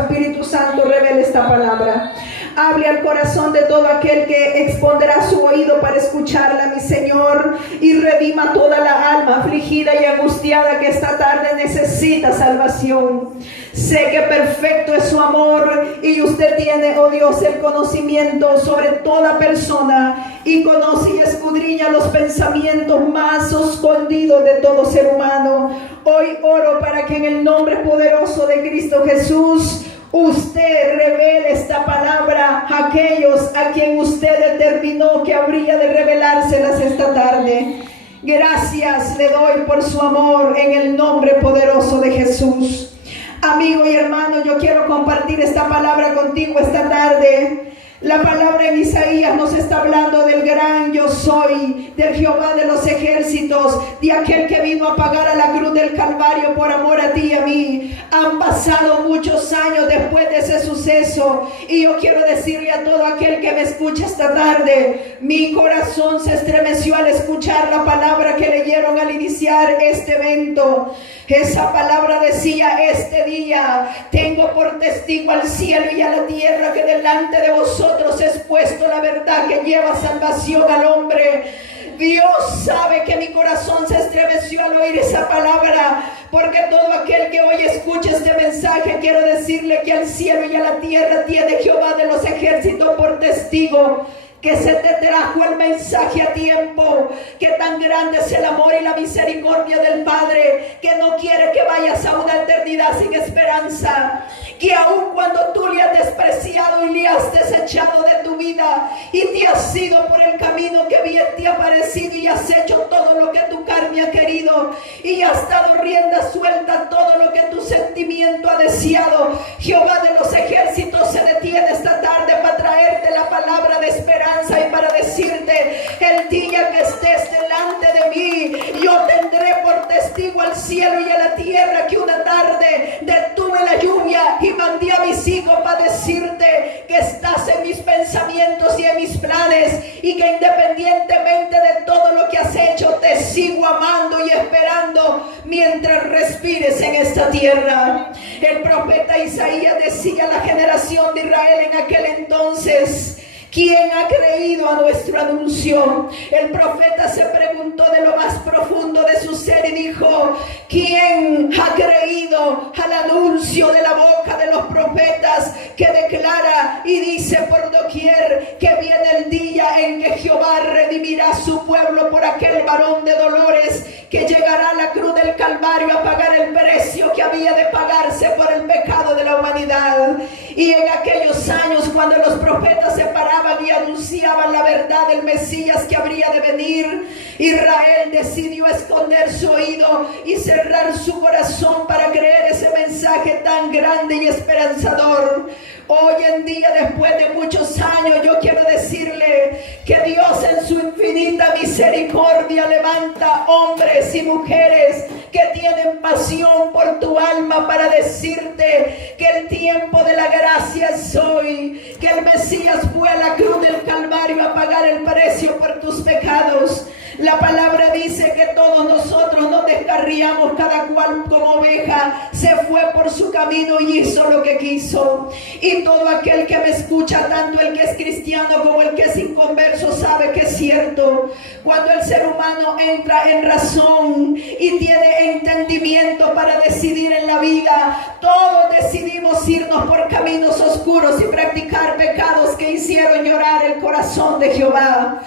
Espíritu Santo, revela esta palabra. Hable al corazón de todo aquel que expondrá su oído para escucharla, mi Señor, y redima toda la alma afligida y angustiada que esta tarde necesita salvación. Sé que perfecto es su amor y usted tiene, oh Dios, el conocimiento sobre toda persona y conoce y escudriña los pensamientos más escondidos de todo ser humano. Hoy oro para que en el nombre poderoso de Cristo Jesús usted revele esta palabra a aquellos a quien usted determinó que habría de revelárselas esta tarde. Gracias le doy por su amor en el nombre poderoso de Jesús. Amigo y hermano, yo quiero compartir esta palabra contigo esta tarde. La palabra en Isaías nos está hablando del gran yo soy, del Jehová de los ejércitos, de aquel que vino a pagar a la cruz del Calvario por amor a ti y a mí. Han pasado muchos años después de ese suceso y yo quiero decirle a todo aquel que me escucha esta tarde, mi corazón se estremeció al escuchar la palabra que leyeron al iniciar este evento. Esa palabra decía: este día tengo por testigo al cielo y a la tierra que delante de vosotros es puesto la verdad que lleva salvación al hombre. Dios sabe que mi corazón se estremeció al oír esa palabra, porque todo aquel que hoy escuche este mensaje, quiero decirle que al cielo y a la tierra tiene Jehová de los ejércitos por testigo que se te trajo el mensaje a tiempo, que tan grande es el amor y la misericordia del Padre, que no quiere que vayas a una eternidad sin esperanza, que aun cuando tú le has despreciado y le has desechado de tu vida y te has ido por el camino que bien te ha parecido y has hecho todo lo que tu carne ha querido y has dado rienda suelta a todo lo que tu sentimiento ha deseado, Jehová de los ejércitos se detiene esta tarde para traerte la palabra de esperanza y para decirte: el día que estés delante de mí, yo tendré por testigo al cielo y a la tierra que una tarde detuve la lluvia y mandé a mis hijos para decirte que estás en mis pensamientos y en mis planes, y que independientemente de todo lo que has hecho, te sigo amando y esperando mientras respires en esta tierra. El profeta Isaías decía a la generación de Israel en aquel entonces: ¿quién ha creído a nuestro anuncio? El profeta se preguntó de lo más profundo de su ser y dijo: ¿quién ha creído al anuncio de la boca de los profetas que declara y dice por doquier que viene el día en que Jehová redimirá a su pueblo por aquel varón de dolores que llegará a la cruz del Calvario a pagar el precio que había de pagarse por el pecado de la humanidad? Y en aquellos años, cuando los profetas se paraban y anunciaban la verdad del Mesías que habría de venir, Israel decidió esconder su oído y cerrar su corazón para creer ese mensaje tan grande y esperanzador. Hoy en día, después de muchos años, yo quiero decirle que Dios en su infinita misericordia levanta hombres y mujeres que tienen pasión por tu alma para decirte que el tiempo de la gracia es hoy, que el Mesías fue a la cruz del Calvario a pagar el precio por tus pecados. La palabra dice que todos nosotros nos descarriamos, cada cual como oveja se fue por su camino y hizo lo que quiso. Y todo aquel que me escucha, tanto el que es cristiano como el que es inconverso, sabe que es cierto. Cuando el ser humano entra en razón y tiene entendimiento para decidir en la vida, todos decidimos irnos por caminos oscuros y practicar pecados que hicieron llorar el corazón de Jehová.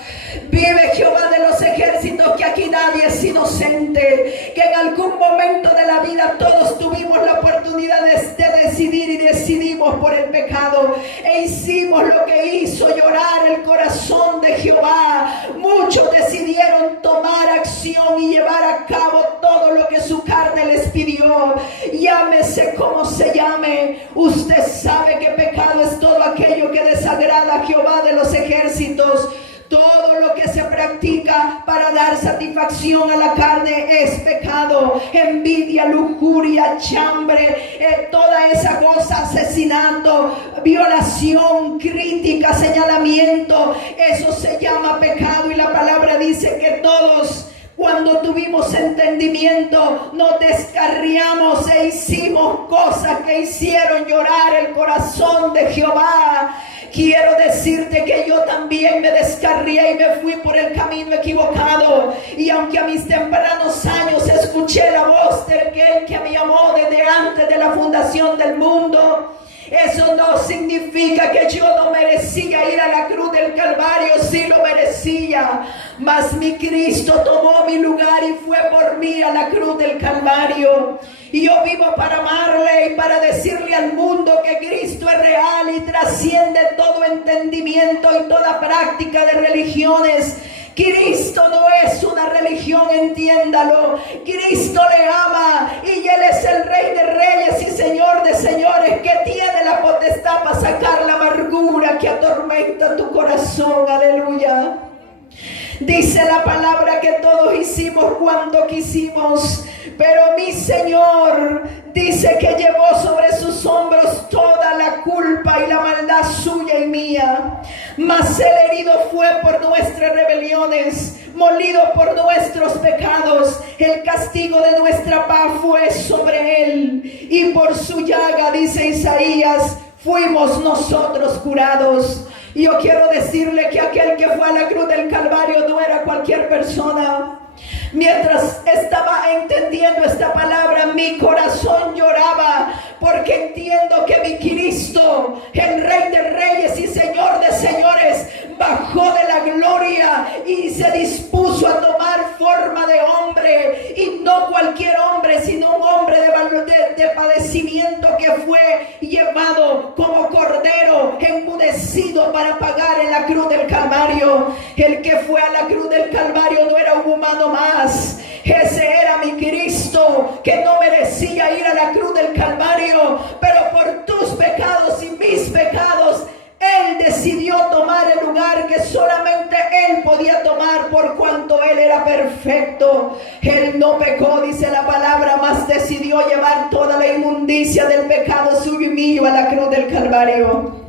Vive Jehová de los ejércitos, que aquí nadie es inocente, que en algún momento de la vida todos tuvimos la oportunidad de decidir y decidimos por el pecado e hicimos lo que hizo llorar el corazón de Jehová. Muchos decidieron tomar acción y llevar a cabo todo lo que su carne les pidió. Llámese como se llame, usted sabe que pecado es todo aquello que desagrada a Jehová de los ejércitos. Todo lo que se practica para dar satisfacción a la carne es pecado. Envidia, lujuria, chambre, toda esa cosa, asesinato, violación, crítica, señalamiento, eso se llama pecado. Y la palabra dice que todos Cuando tuvimos entendimiento, nos descarriamos e hicimos cosas que hicieron llorar el corazón de Jehová. Quiero decirte que yo también me descarrié y me fui por el camino equivocado. Y aunque a mis tempranos años escuché la voz de aquel que me llamó desde antes de la fundación del mundo, eso no significa que yo no merecía ir a la cruz del Calvario. Sí lo merecía, mas mi Cristo tomó mi lugar y fue por mí a la cruz del Calvario. Y yo vivo para amarle y para decirle al mundo que Cristo es real y trasciende todo entendimiento y toda práctica de religiones. Cristo no es una religión, entiéndalo. Cristo le ama y Él es el Rey de Reyes y Señor de Señores, que tiene la potestad para sacar la amargura que atormenta tu corazón. Aleluya. Dice la palabra que todos hicimos cuanto quisimos, pero mi Señor dice que llevó sobre sus hombros toda la culpa y la maldad suya y mía. Mas el herido fue por nuestras rebeliones, molido por nuestros pecados. El castigo de nuestra paz fue sobre él, y por su llaga, dice Isaías, fuimos nosotros curados. Y yo quiero decirle que aquel que fue a la cruz del Calvario no era cualquier persona. Mientras estaba entendiendo esta palabra, mi corazón lloraba, porque entiendo que mi Cristo, el Rey de Reyes y Señor de Señores, bajó de la gloria y se dispuso a tomar forma de hombre, y no cualquier hombre, sino un hombre de padecimiento, que fue llevado como cordero enmudecido para pagar en la cruz del Calvario. El que fue a la cruz del Calvario no era un humano más. Ese era mi Cristo, que no merecía ir a la cruz del Calvario, pero por tus pecados y mis pecados Él decidió tomar el lugar que solamente Él podía tomar, por cuanto Él era perfecto. Él no pecó, dice la palabra, mas decidió llevar toda la inmundicia del pecado suyo y mío a la cruz del Calvario.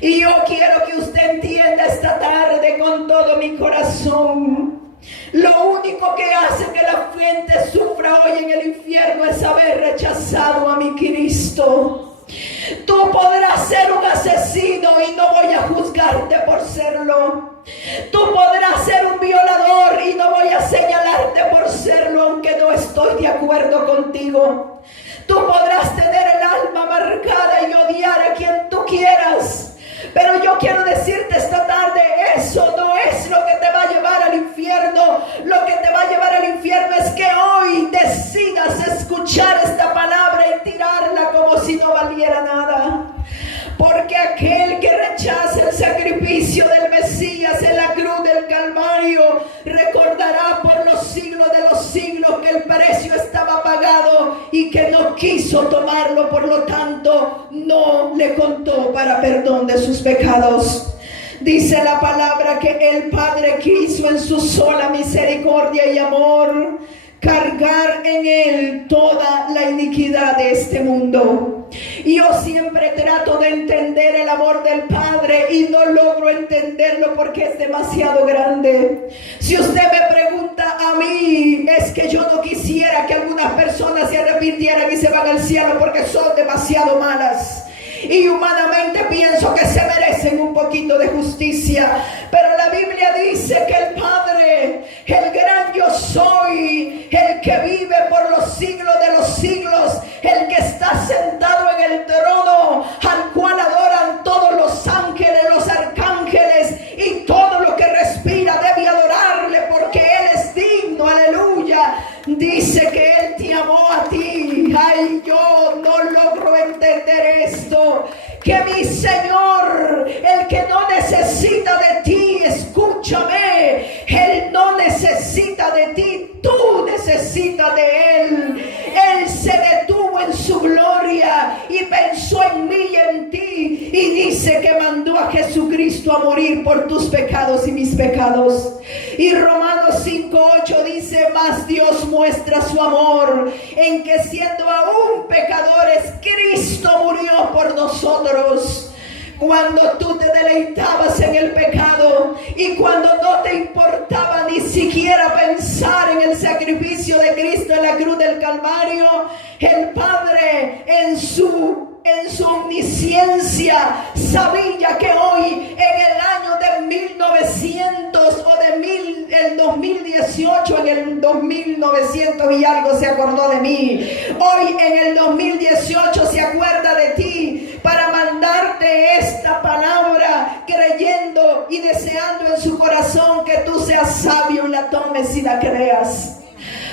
Y yo quiero que usted entienda esta tarde con todo mi corazón: lo único que hace que la gente sufra hoy en el infierno es haber rechazado a mi Cristo. Tú podrás ser un asesino y no voy a juzgarte por serlo. Tú podrás ser un violador y no voy a señalarte por serlo, aunque no estoy de acuerdo contigo. Tú podrás tener el alma marcada y odiar a quien tú quieras, pero yo quiero decirte esta tarde, eso no es lo que te va a llevar al infierno. Lo que te va a llevar al infierno es que hoy decidas escuchar esta palabra y tirarla como si no valiera nada. Porque aquel que rechaza el sacrificio del Mesías en la cruz del Calvario recordará por los siglos de los siglos que el precio estaba pagado y que no quiso tomarlo, por lo tanto no le contó para perdón de sus pecados. Dice la palabra que el Padre quiso en su sola misericordia y amor cargar en Él toda la iniquidad de este mundo. Y yo siempre trato de entender el amor del Padre y no logro entenderlo porque es demasiado grande. Si usted me pregunta a mí, es que yo no quisiera que algunas personas se arrepintieran y se van al cielo porque son demasiado malas. Y humanamente pienso que se merecen un poquito de justicia, pero la Biblia dice que el Padre, el gran yo soy, el que vive por los siglos de los siglos, el que está sentado en el trono, al cual adoran todos los ángeles, los arcángeles y todo lo que respira debe adorarle porque Él es digno. Aleluya. Dice que Él te amó a ti. Ay, yo no logro entender esto. Que mi Señor, el que no necesita de ti, escúchame, Él no necesita de ti, tú necesitas de Él. Él se detuvo en su gloria y pensó en mí y en ti, y dice que mandó a Jesucristo a morir por tus pecados y mis pecados. Y Romanos 5:8 dice: mas Dios muestra su amor en que siendo aún pecadores, Cristo murió por nosotros. cuando tú te deleitabas en el pecado y cuando no te importaba ni siquiera pensar en el sacrificio de Cristo en la cruz del Calvario, el Padre en su omnisciencia sabía que hoy en el año de 1900 o el 2018, en el 2900 y algo se acordó de mí. Hoy en el 2018 se acuerda de ti para mandarte esta palabra, creyendo y deseando en su corazón que tú seas sabio y la tomes y la creas.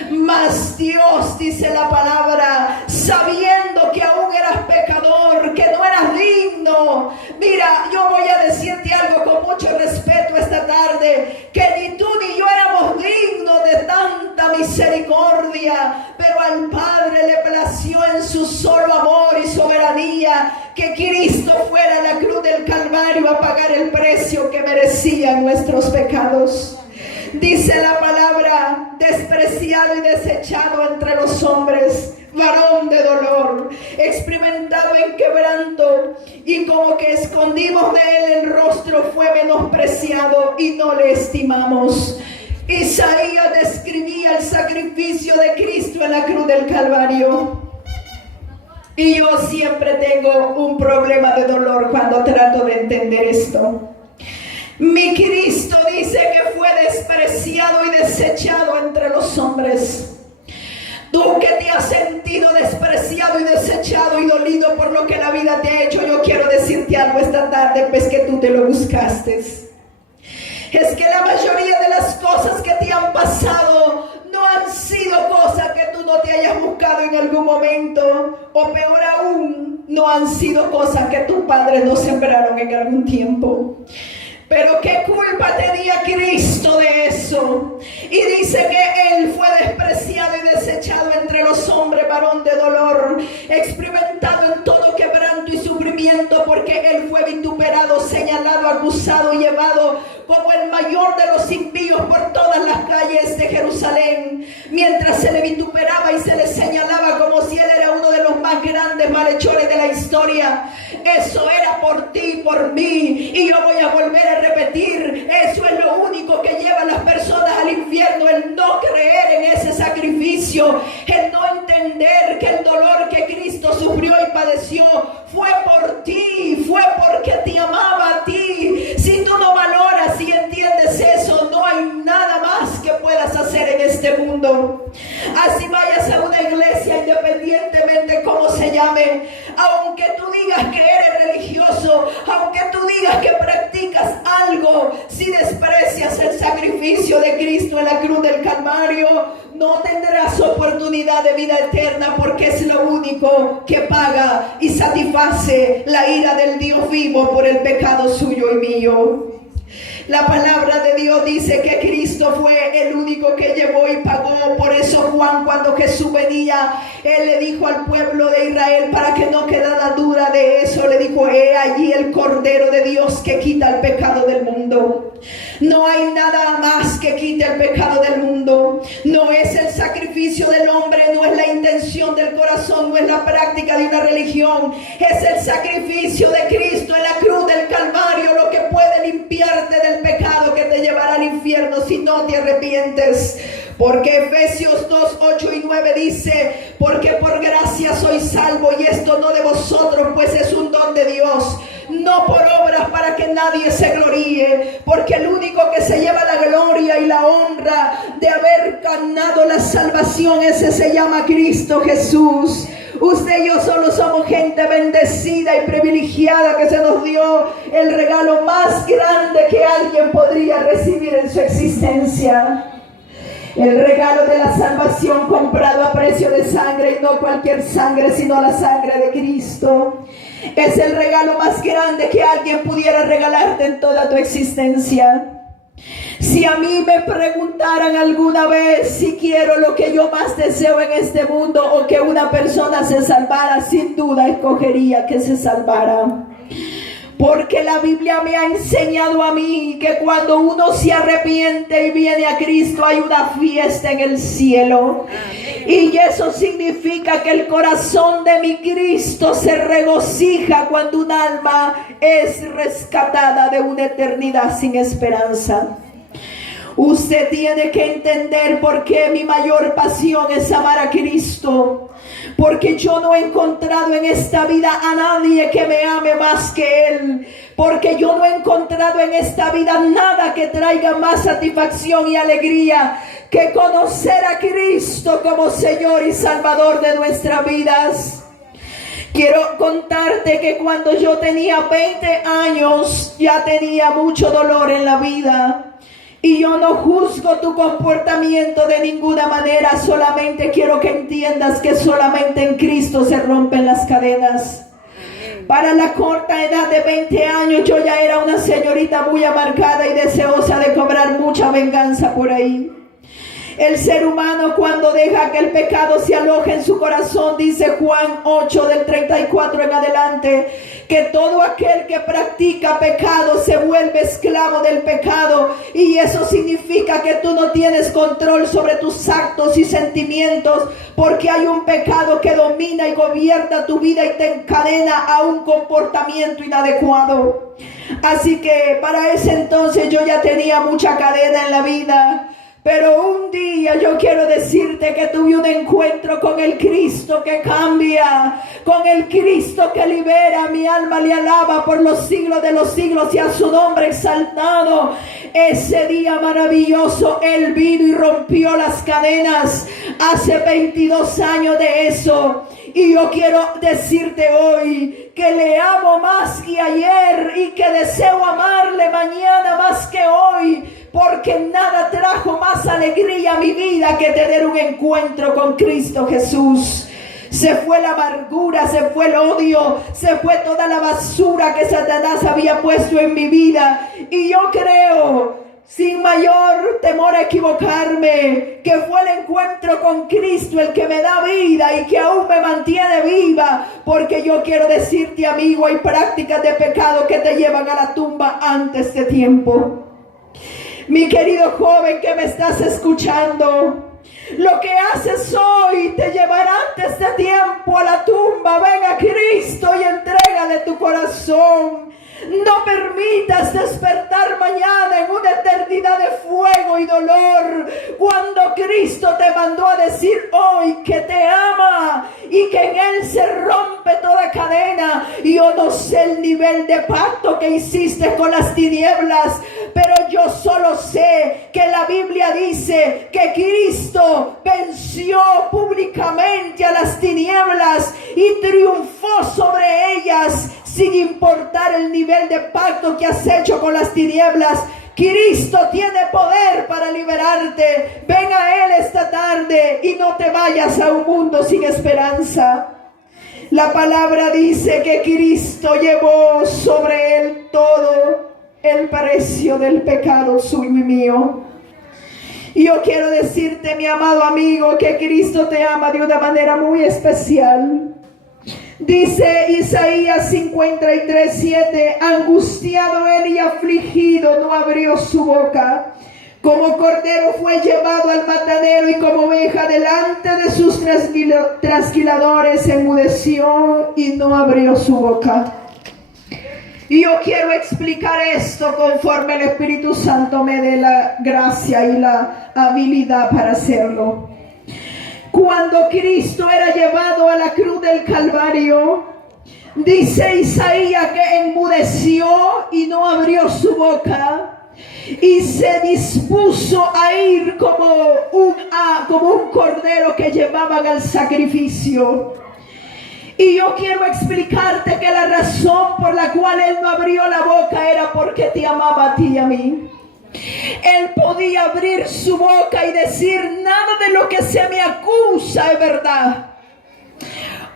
Mas Dios, dice la palabra, sabiendo que aún eras pecador, que no eras digno. Mira, yo voy a decirte algo con mucho respeto esta tarde, que ni tú ni yo éramos dignos de tanta misericordia, pero al Padre le plació en su solo amor y soberanía que Cristo fuera a la cruz del Calvario a pagar el precio que merecían nuestros pecados. Dice la palabra, despreciado y desechado entre los hombres, varón de dolor, experimentado en quebranto, y como que escondimos de él el rostro, fue menospreciado y no le estimamos. Isaías describía el sacrificio de Cristo en la cruz del Calvario. Y yo siempre tengo un problema de dolor cuando trato de entender esto. Mi Cristo dice que fue despreciado y desechado entre los hombres. Tú que te has sentido despreciado y desechado y dolido por lo que la vida te ha hecho, yo quiero decirte algo esta tarde, pues que tú te lo buscaste. Es que la mayoría de las cosas que te han pasado no han sido cosas que tú no te hayas buscado en algún momento, o peor aún, no han sido cosas que tus padres no sembraron en algún tiempo. Pero qué culpa tenía Cristo de eso. Y dice que Él fue despreciado y desechado entre los hombres, varón de dolor, experimentado en todo quebranto y sufrimiento, porque Él fue vituperado, señalado, acusado y llevado como el mayor de los impíos por todas las calles de Jerusalén, mientras se le vituperaba y se le señalaba como si Él era uno de los más grandes malhechores de la historia. Eso era por ti y por mí, y yo voy a volver a repetir, eso es lo único que lleva a las personas al infierno, el no creer en ese sacrificio, el no entender que el dolor que Cristo sufrió y padeció fue por ti, fue porque te amaba a ti. Si tú no valoras y entiendes eso, no hay nada más que puedas hacer en este mundo. Así vayas a una iglesia, independientemente cómo se llame, aunque tú digas que eres religioso, aunque tú digas que practicas algo, si desprecias el sacrificio de Cristo en la cruz del Calvario, no tendrás oportunidad de vida eterna, porque es lo único que paga y satisface la ira del Dios vivo por el pecado suyo y mío. La palabra de Dios dice que Cristo fue el único que llevó y pagó. Por eso Juan, cuando Jesús venía, él le dijo al pueblo de Israel, para que no quedara duda de eso, le dijo: he allí el Cordero de Dios que quita el pecado del mundo. No hay nada más que quite el pecado del mundo. No es el sacrificio del hombre, no es la intención del corazón, no es la práctica de una religión. Es el sacrificio de Cristo en la cruz del Calvario lo que puede limpiarte del pecado que te llevará al infierno si no te arrepientes. Porque Efesios 2, 8 y 9 dice: porque por gracia sois salvo, y esto no de vosotros, pues es un don de Dios, no por obras, para que nadie se gloríe. Porque el único que se lleva la gloria y la honra de haber ganado la salvación, ese se llama Cristo Jesús. Usted y yo solo somos gente bendecida y privilegiada, que se nos dio el regalo más grande que alguien podría recibir en su existencia. El regalo de la salvación, comprado a precio de sangre, y no cualquier sangre, sino la sangre de Cristo. Es el regalo más grande que alguien pudiera regalarte en toda tu existencia. Si a mí me preguntaran alguna vez si quiero lo que yo más deseo en este mundo, o que una persona se salvara, sin duda escogería que se salvara. Porque la Biblia me ha enseñado a mí que cuando uno se arrepiente y viene a Cristo hay una fiesta en el cielo. Y eso significa que el corazón de mi Cristo se regocija cuando un alma es rescatada de una eternidad sin esperanza. Usted tiene que entender por qué mi mayor pasión es amar a Cristo. Porque yo no he encontrado en esta vida a nadie que me ame más que Él. Porque yo no he encontrado en esta vida nada que traiga más satisfacción y alegría que conocer a Cristo como Señor y Salvador de nuestras vidas. Quiero contarte que cuando yo tenía 20 años ya tenía mucho dolor en la vida. Y yo no juzgo tu comportamiento de ninguna manera, solamente quiero que entiendas que solamente en Cristo se rompen las cadenas. Para la corta edad de 20 años yo ya era una señorita muy amargada y deseosa de cobrar mucha venganza por ahí. El ser humano, cuando deja que el pecado se aloje en su corazón, dice Juan 8 del 34 en adelante, que todo aquel que practica pecado se vuelve esclavo del pecado, y eso significa que tú no tienes control sobre tus actos y sentimientos, porque hay un pecado que domina y gobierna tu vida y te encadena a un comportamiento inadecuado. Así que para ese entonces yo ya tenía mucha cadena en la vida. Pero un día yo quiero decirte que tuve un encuentro con el Cristo que cambia, con el Cristo que libera. Mi alma le alaba por los siglos de los siglos y a su nombre exaltado. Ese día maravilloso Él vino y rompió las cadenas. Hace 22 años de eso. Y yo quiero decirte hoy que le amo más que ayer y que deseo amarle mañana más que hoy. Porque nada trajo más alegría a mi vida que tener un encuentro con Cristo Jesús. Se fue la amargura, se fue el odio, se fue toda la basura que Satanás había puesto en mi vida. Y yo creo, sin mayor temor a equivocarme, que fue el encuentro con Cristo el que me da vida y que aún me mantiene viva. Porque yo quiero decirte, amigo, hay prácticas de pecado que te llevan a la tumba antes de tiempo. Mi querido joven que me estás escuchando, lo que haces hoy te llevará antes de tiempo a la tumba. Ven a Cristo y entrégale tu corazón. No permitas despertar mañana en una eternidad de fuego y dolor, cuando Cristo te mandó a decir hoy que te ama y que en Él se rompe toda cadena. Y yo no sé el nivel de pacto que hiciste con las tinieblas, pero yo solo sé que la Biblia dice que Cristo venció públicamente a las tinieblas y triunfó sobre ellas, sin importar el nivel de pacto que has hecho con las tinieblas. Cristo tiene poder para liberarte. Ven a Él esta tarde y no te vayas a un mundo sin esperanza. La palabra dice que Cristo llevó sobre Él todo el precio del pecado suyo y mío. Y yo quiero decirte, mi amado amigo, que Cristo te ama de una manera muy especial. Dice Isaías 53:7, angustiado él y afligido no abrió su boca. Como cordero fue llevado al matadero y como oveja delante de sus trasquiladores enmudeció y no abrió su boca. Y yo quiero explicar esto conforme el Espíritu Santo me dé la gracia y la habilidad para hacerlo. Cuando Cristo era llevado a la cruz del Calvario, dice Isaías que enmudeció y no abrió su boca y se dispuso a ir como un cordero que llevaban al sacrificio. Y yo quiero explicarte que la razón por la cual Él no abrió la boca era porque te amaba a ti y a mí. Él podía abrir su boca y decir: nada de lo que se me acusa es verdad.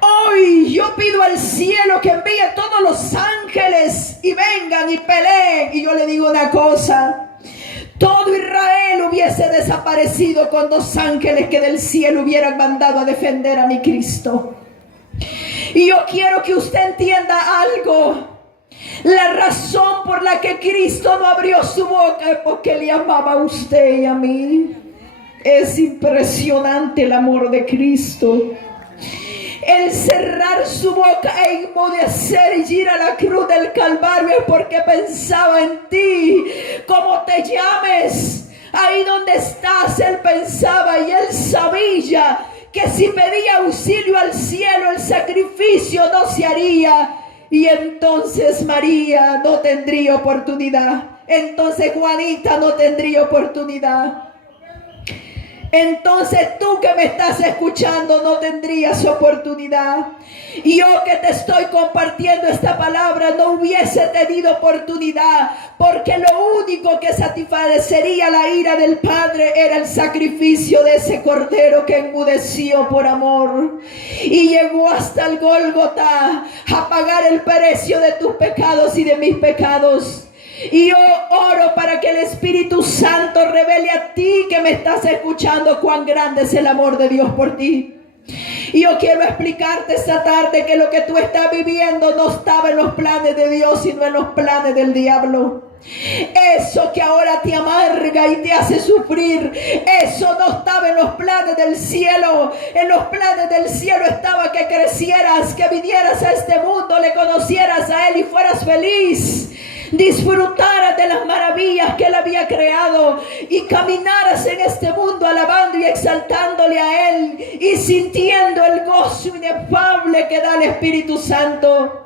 Hoy yo pido al cielo que envíe a todos los ángeles y vengan y peleen. Y yo le digo una cosa: todo Israel hubiese desaparecido con 2 ángeles que del cielo hubieran mandado a defender a mi Cristo. Y yo quiero que usted entienda algo. La razón por la que Cristo no abrió su boca es porque le amaba a usted y a mí. Es impresionante el amor de Cristo. El cerrar su boca e inmudecer y ir a la cruz del Calvario es porque pensaba en ti. Como te llames, ahí donde estás, Él pensaba y Él sabía que si pedía auxilio al cielo, el sacrificio no se haría. Y entonces María no tendría oportunidad. Entonces Juanita no tendría oportunidad. Entonces tú que me estás escuchando no tendrías oportunidad. Y yo que te estoy compartiendo esta palabra no hubiese tenido oportunidad, porque lo único que satisfacería la ira del Padre era el sacrificio de ese cordero que enmudeció por amor y llegó hasta el Gólgota a pagar el precio de tus pecados y de mis pecados. Y yo oro para que el Espíritu Santo revele a ti que me estás escuchando cuán grande es el amor de Dios por ti. Y yo quiero explicarte esta tarde que lo que tú estás viviendo no estaba en los planes de Dios, sino en los planes del diablo. Eso que ahora te amarga y te hace sufrir, eso no estaba en los planes del cielo. En los planes del cielo estaba que crecieras, que vinieras a este mundo, le conocieras a Él y fueras feliz, disfrutaras de las maravillas que Él había creado y caminaras en este mundo alabando y exaltándole a Él y sintiendo el gozo inefable que da el Espíritu Santo.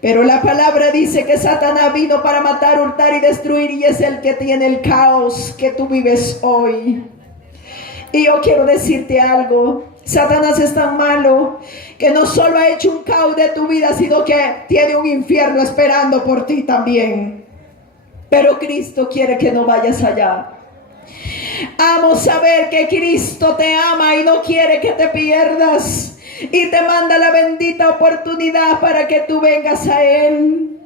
Pero la palabra dice que Satanás vino para matar, hurtar y destruir, y es el que tiene el caos que tú vives hoy. Y yo quiero decirte algo: Satanás es tan malo que no solo ha hecho un caos de tu vida, sino que tiene un infierno esperando por ti también. Pero Cristo quiere que no vayas allá. Amo saber que Cristo te ama y no quiere que te pierdas. Y te manda la bendita oportunidad para que tú vengas a Él.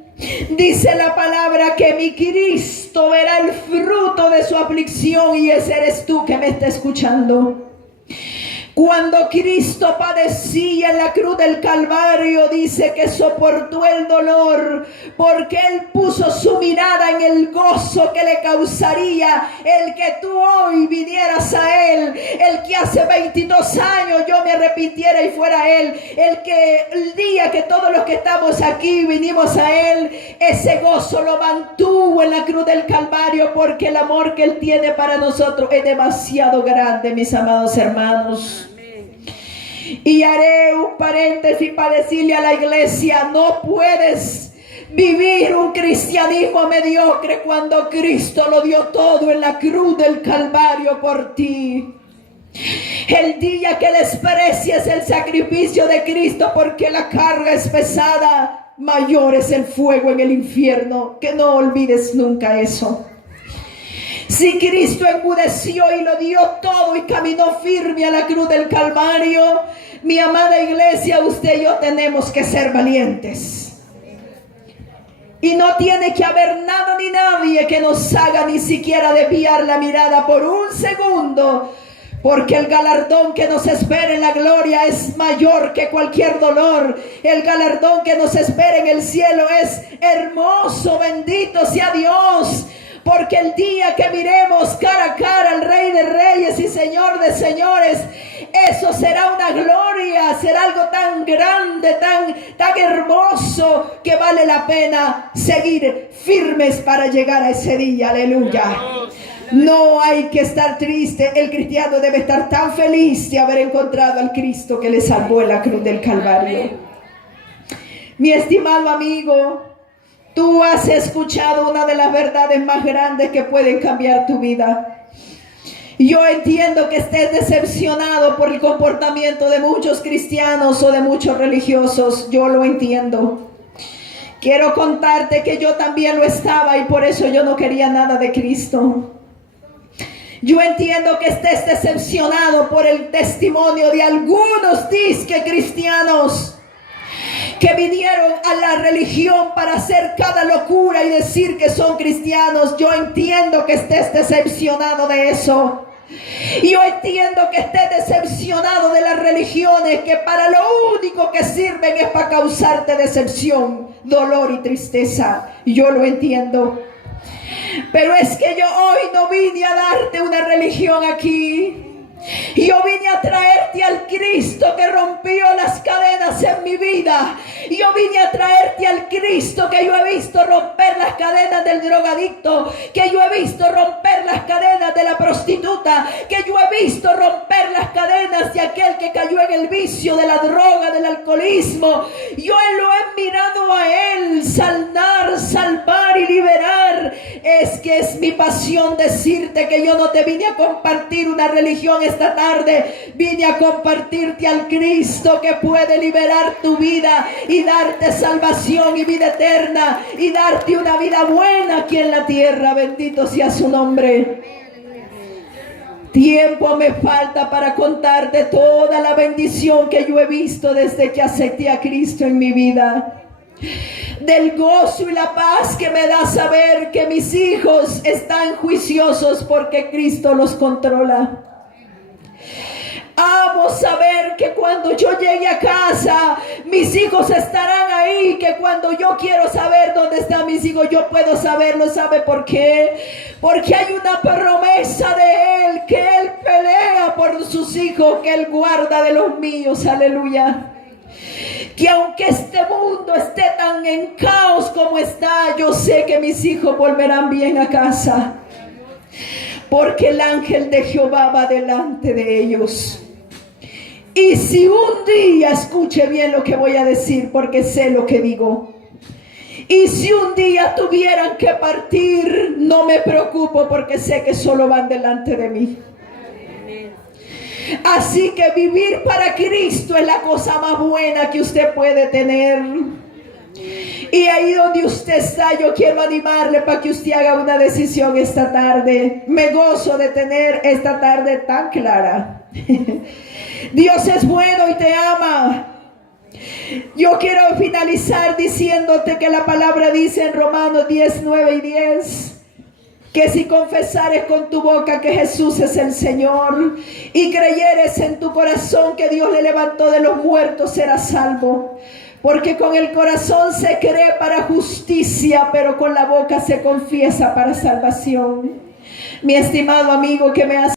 Dice la palabra que mi Cristo verá el fruto de su aflicción, y ese eres tú que me estás escuchando. Cuando Cristo padecía en la cruz del Calvario, dice que soportó el dolor porque Él puso su mirada en el gozo que le causaría el que tú hoy vinieras a Él, el que hace 22 años yo me arrepintiera y fuera a Él, el día que todos los que estamos aquí vinimos a Él, ese gozo lo mantuvo en la cruz del Calvario, porque el amor que Él tiene para nosotros es demasiado grande, mis amados hermanos. Y haré un paréntesis para decirle a la iglesia: no puedes vivir un cristianismo mediocre cuando Cristo lo dio todo en la cruz del Calvario por ti. El día que desprecies el sacrificio de Cristo porque la carga es pesada, mayor es el fuego en el infierno. Que no olvides nunca eso. Si Cristo enmudeció y lo dio todo y caminó firme a la cruz del Calvario, mi amada iglesia, usted y yo tenemos que ser valientes. Y no tiene que haber nada ni nadie que nos haga ni siquiera desviar la mirada por un segundo, porque el galardón que nos espera en la gloria es mayor que cualquier dolor. El galardón que nos espera en el cielo es hermoso. Bendito sea Dios. Porque el día que miremos cara a cara al Rey de Reyes y Señor de Señores, eso será una gloria, será algo tan grande, tan hermoso, que vale la pena seguir firmes para llegar a ese día. Aleluya. No hay que estar triste. El cristiano debe estar tan feliz de haber encontrado al Cristo que le salvó en la cruz del Calvario. Mi estimado amigo, tú has escuchado una de las verdades más grandes que pueden cambiar tu vida. Yo entiendo que estés decepcionado por el comportamiento de muchos cristianos o de muchos religiosos. Yo lo entiendo. Quiero contarte que yo también lo estaba, y por eso yo no quería nada de Cristo. Yo entiendo que estés decepcionado por el testimonio de algunos disque cristianos que vinieron a la religión para hacer cada locura y decir que son cristianos. Yo entiendo que estés decepcionado de eso. Y yo entiendo que estés decepcionado de las religiones que para lo único que sirven es para causarte decepción. dolor y tristeza. Yo lo entiendo. Pero es que yo hoy no vine a darte una religión aquí. Yo vine a traerte al Cristo que rompió las cadenas en mi vida. Yo vine a traerte al Cristo que yo he visto romper las cadenas del drogadicto, que yo he visto romper las cadenas de la prostituta, que yo he visto romper las cadenas de aquel que cayó en el vicio de la droga, del alcoholismo. Yo lo he mirado a Él sanar, salvar y liberar. Es que es mi pasión decirte que yo no te vine a compartir una religión esta tarde. Vine a compartirte al Cristo que puede liberar tu vida y darte salvación y vida eterna y darte una vida buena aquí en la tierra. Bendito sea su nombre. Tiempo me falta para contarte toda la bendición que yo he visto desde que acepté a Cristo en mi vida. Del gozo y la paz que me da saber que mis hijos están juiciosos porque Cristo los controla. Amo saber que cuando yo llegue a casa, mis hijos estarán ahí, que cuando yo quiero saber dónde están mis hijos, yo puedo saberlo. ¿Sabe por qué? Porque hay una promesa de Él, que Él pelea por sus hijos, que Él guarda de los míos. Aleluya. Que aunque este mundo esté tan en caos como está, yo sé que mis hijos volverán bien a casa. Porque el ángel de Jehová va delante de ellos. Y si un día, escuche bien lo que voy a decir, porque sé lo que digo. Y si un día tuvieran que partir, no me preocupo porque sé que solo van delante de mí. Así que vivir para Cristo es la cosa más buena que usted puede tener. Y ahí donde usted está, yo quiero animarle para que usted haga una decisión esta tarde. Me gozo de tener esta tarde tan clara. Dios es bueno y te ama. Yo quiero finalizar diciéndote que la palabra dice en Romanos 10, 9 y 10, que si confesares con tu boca que Jesús es el Señor y creyeres en tu corazón que Dios le levantó de los muertos, serás salvo. Porque con el corazón se cree para justicia, pero con la boca se confiesa para salvación. Mi estimado amigo que me hace